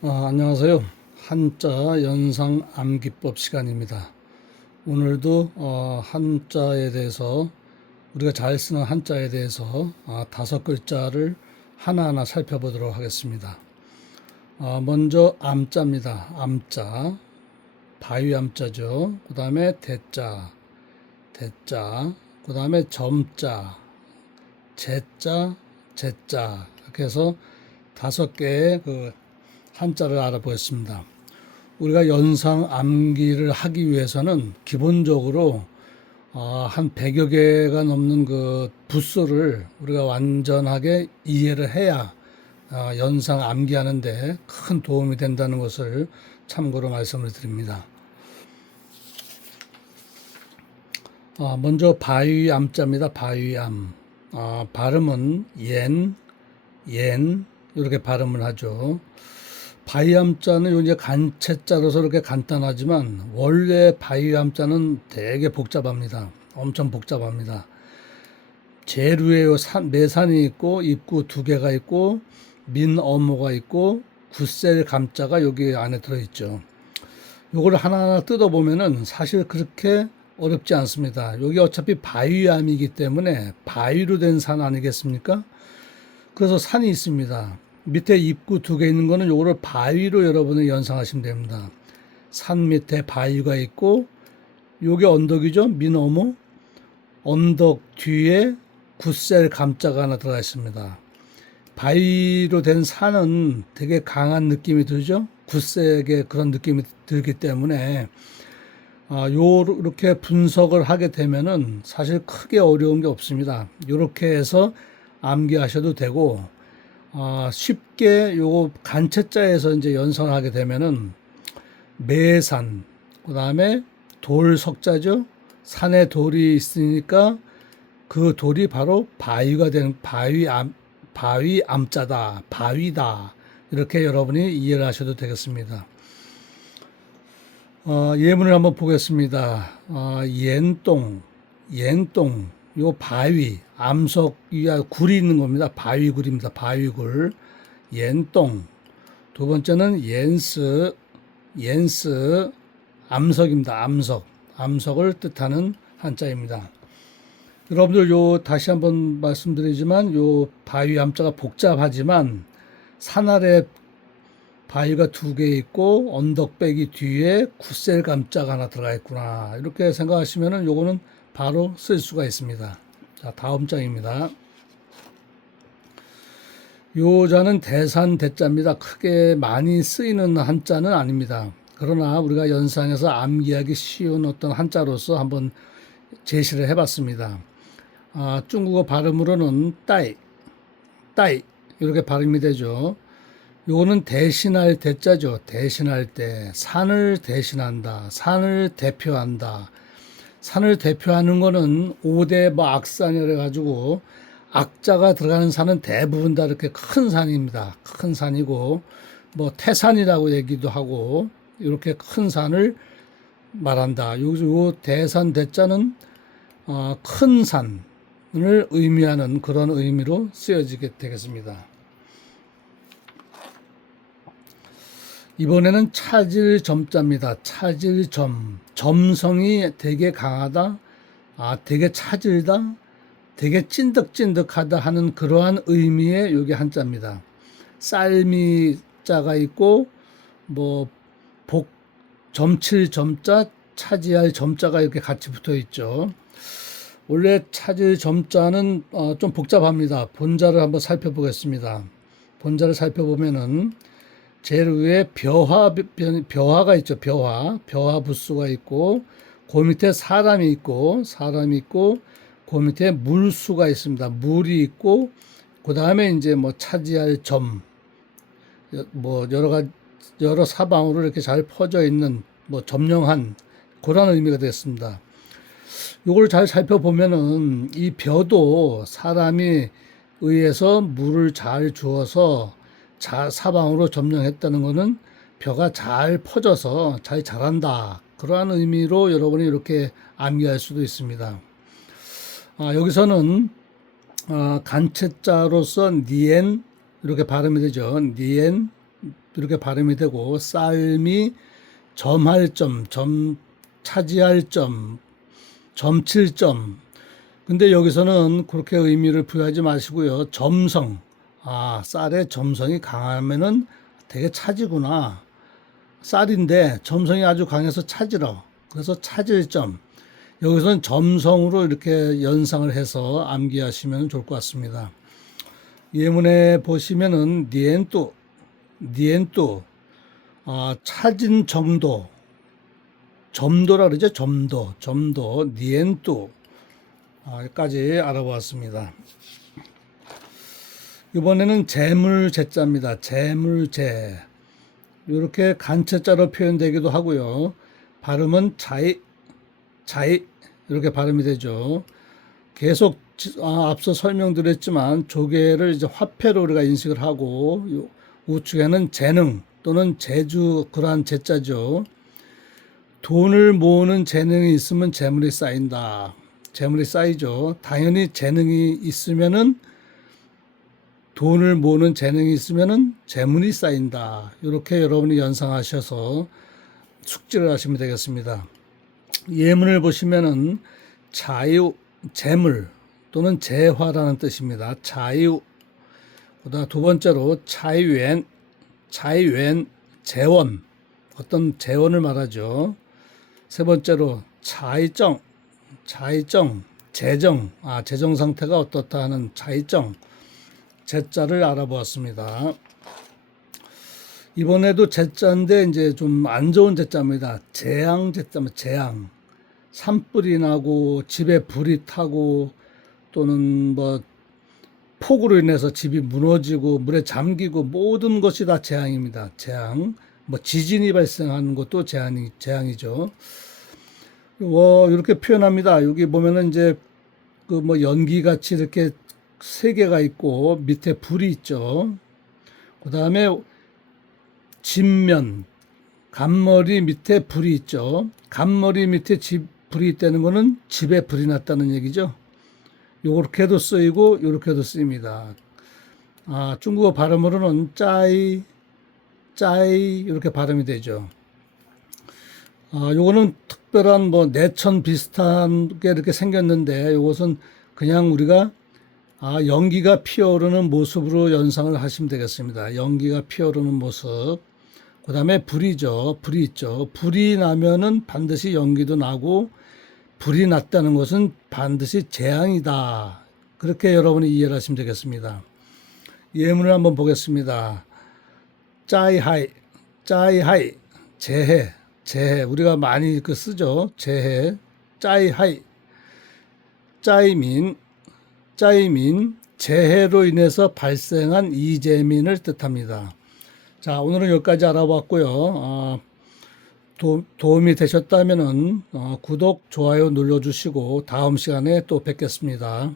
아, 안녕하세요. 한자 연상 암기법 시간입니다. 오늘도 어, 한자에 대해서 우리가 잘 쓰는 한자에 대해서 아, 다섯 글자를 하나하나 살펴보도록 하겠습니다. 아, 먼저 암자입니다. 암자, 바위 암자죠. 그 다음에 대자, 대자, 그 다음에 점자, 제자, 제자 이렇게 해서 다섯 개의 그 한자를 알아보겠습니다. 우리가 연상 암기를 하기 위해서는 기본적으로 어, 한 100여 개가 넘는 그 부수를 우리가 완전하게 이해를 해야 어, 연상 암기하는데 큰 도움이 된다는 것을 참고로 말씀을 드립니다. 어, 먼저 바위암자입니다. 바위암. 어, 발음은 옌, 옌 이렇게 발음을 하죠. 바위암자는 이제 간체자로서 이렇게 간단하지만 원래 바위암자는 되게 복잡합니다. 엄청 복잡합니다. 제루에 산, 매산이 있고 입구 두 개가 있고 민어모가 있고 굿셀 감자가 여기 안에 들어있죠. 요거를 하나하나 뜯어보면은 사실 그렇게 어렵지 않습니다. 여기 어차피 바위암이기 때문에 바위로 된 산 아니겠습니까? 그래서 산이 있습니다. 밑에 입구 두 개 있는 거는 요거를 바위로 여러분이 연상하시면 됩니다. 산 밑에 바위가 있고 요게 언덕이죠. 민어무 언덕 뒤에 굿셀 감자가 하나 들어가 있습니다. 바위로 된 산은 되게 강한 느낌이 들죠. 굿셀의 그런 느낌이 들기 때문에 아, 요렇게 분석을 하게 되면은 사실 크게 어려운 게 없습니다. 요렇게 해서 암기하셔도 되고 아, 쉽게 요 간체자에서 이제 연상을 하게 되면은 매산 그 다음에 돌석자죠. 산에 돌이 있으니까 그 돌이 바로 바위가 되는 바위 암 바위 암자다. 바위다. 이렇게 여러분이 이해를 하셔도 되겠습니다. 어, 예문을 한번 보겠습니다. 어, 옌똥, 옌똥, 요 바위, 암석 위에 굴이 있는 겁니다. 바위굴입니다. 바위굴, 옌똥. 두 번째는 옌스, 옌스, 암석입니다. 암석, 암석을 뜻하는 한자입니다. 여러분들 요 다시 한번 말씀드리지만 요 바위 암자가 복잡하지만 산 아래 바위가 두 개 있고 언덕배기 뒤에 굿셀 감자가 하나 들어가 있구나 이렇게 생각하시면은 요거는 바로 쓸 수가 있습니다. 자 다음 장입니다. 요 자는 대산 대자입니다. 크게 많이 쓰이는 한자는 아닙니다. 그러나 우리가 연상에서 암기하기 쉬운 어떤 한자로서 한번 제시를 해봤습니다. 아, 중국어 발음으로는 따이, 따이 이렇게 발음이 되죠. 요거는 대신할 대자죠. 대신할 때 산을 대신한다. 산을 대표한다. 산을 대표하는 거는 5대 뭐 악산이라 가지고 악자가 들어가는 산은 대부분 다 이렇게 큰 산입니다. 큰 산이고 뭐 태산이라고 얘기도 하고 이렇게 큰 산을 말한다. 요, 요 대산 대자는 어, 큰 산을 의미하는 그런 의미로 쓰여지게 되겠습니다. 이번에는 차질 점자입니다. 차질 점. 점성이 되게 강하다. 아, 되게 차질다. 되게 찐득찐득하다 하는 그러한 의미의 요게 한자입니다. 쌀미 자가 있고 뭐 복 점칠 점자 차지할 점자가 이렇게 같이 붙어 있죠. 원래 차질 점자는 어, 좀 복잡합니다. 본자를 한번 살펴보겠습니다. 본자를 살펴보면은 제일 위에 벼화 벼화가 있죠. 벼화 벼화 부수가 있고 그 밑에 사람이 있고 사람이 있고 그 밑에 물수가 있습니다. 물이 있고 그 다음에 이제 뭐 차지할 점 뭐 여러 가지 여러 사방으로 이렇게 잘 퍼져 있는 뭐 점령한 그런 의미가 됐습니다. 요걸 잘 살펴보면은 이 벼도 사람이 의해서 물을 잘 주어서 자, 사방으로 점령했다는 것은 벼가 잘 퍼져서 잘 자란다. 그러한 의미로 여러분이 이렇게 암기할 수도 있습니다. 아, 여기서는 아, 간체자로서 니엔 이렇게 발음이 되죠. 니엔 이렇게 발음이 되고 쌀미 점할 점, 점 차지할 점, 점칠 점. 근데 여기서는 그렇게 의미를 부여하지 마시고요. 점성. 아, 쌀의 점성이 강하면은 되게 차지구나. 쌀인데 점성이 아주 강해서 차지러. 그래서 차질 점. 여기서는 점성으로 이렇게 연상을 해서 암기하시면 좋을 것 같습니다. 예문에 보시면은 니엔또, 니엔또, 아, 차진 점도, 점도라 그러죠. 점도, 점도, 니엔또, 아, 여기까지 알아보았습니다. 이번에는 재물 제자입니다. 재물제. 이렇게 간체자로 표현되기도 하고요. 발음은 자이, 자이 이렇게 발음이 되죠. 계속 지- 아, 앞서 설명드렸지만 조개를 이제 화폐로 우리가 인식을 하고 요- 우측에는 재능 또는 재주 그러한 제자죠. 돈을 모으는 재능이 있으면 재물이 쌓인다. 재물이 쌓이죠. 당연히 재능이 있으면은 돈을 모으는 재능이 있으면은 재물이 쌓인다. 이렇게 여러분이 연상하셔서 숙지를 하시면 되겠습니다. 예문을 보시면은 자유, 재물 또는 재화라는 뜻입니다. 자유. 그다음 두 번째로 자유엔, 자유엔 재원 어떤 재원을 말하죠. 세 번째로 자의정, 자의정, 재정, 아 재정 상태가 어떻다 하는 자의정, 제자를 알아보았습니다. 이번에도 제자인데 이제 좀 안 좋은 제자입니다. 재앙 제자입니다. 재앙. 산불이 나고 집에 불이 타고 또는 뭐 폭우로 인해서 집이 무너지고 물에 잠기고 모든 것이 다 재앙입니다. 재앙. 뭐 지진이 발생하는 것도 재앙이 재앙이죠. 어, 이렇게 표현합니다. 여기 보면은 이제 그 뭐 연기 같이 이렇게 세 개가 있고 밑에 불이 있죠. 그 다음에 진면 간머리 밑에 불이 있죠. 간머리 밑에 집 불이 있다는 거는 집에 불이 났다는 얘기죠. 요렇게도 쓰이고 요렇게도 쓰입니다. 아, 중국어 발음으로는 짜이 짜이 이렇게 발음이 되죠. 아, 요거는 특별한 뭐 내천 비슷한 게 이렇게 생겼는데 요것은 그냥 우리가 아, 연기가 피어오르는 모습으로 연상을 하시면 되겠습니다. 연기가 피어오르는 모습. 그 다음에 불이죠. 불이 있죠. 불이 나면은 반드시 연기도 나고 불이 났다는 것은 반드시 재앙이다. 그렇게 여러분이 이해를 하시면 되겠습니다. 예문을 한번 보겠습니다. 짜이하이, 짜이하이, 재해, 재해. 우리가 많이 그 쓰죠. 재해, 짜이하이, 짜이민, 짜이민, 재해로 인해서 발생한 이재민을 뜻합니다. 자, 오늘은 여기까지 알아봤고요. 어, 도, 도움이 되셨다면 구독, 좋아요 눌러주시고 다음 시간에 또 뵙겠습니다.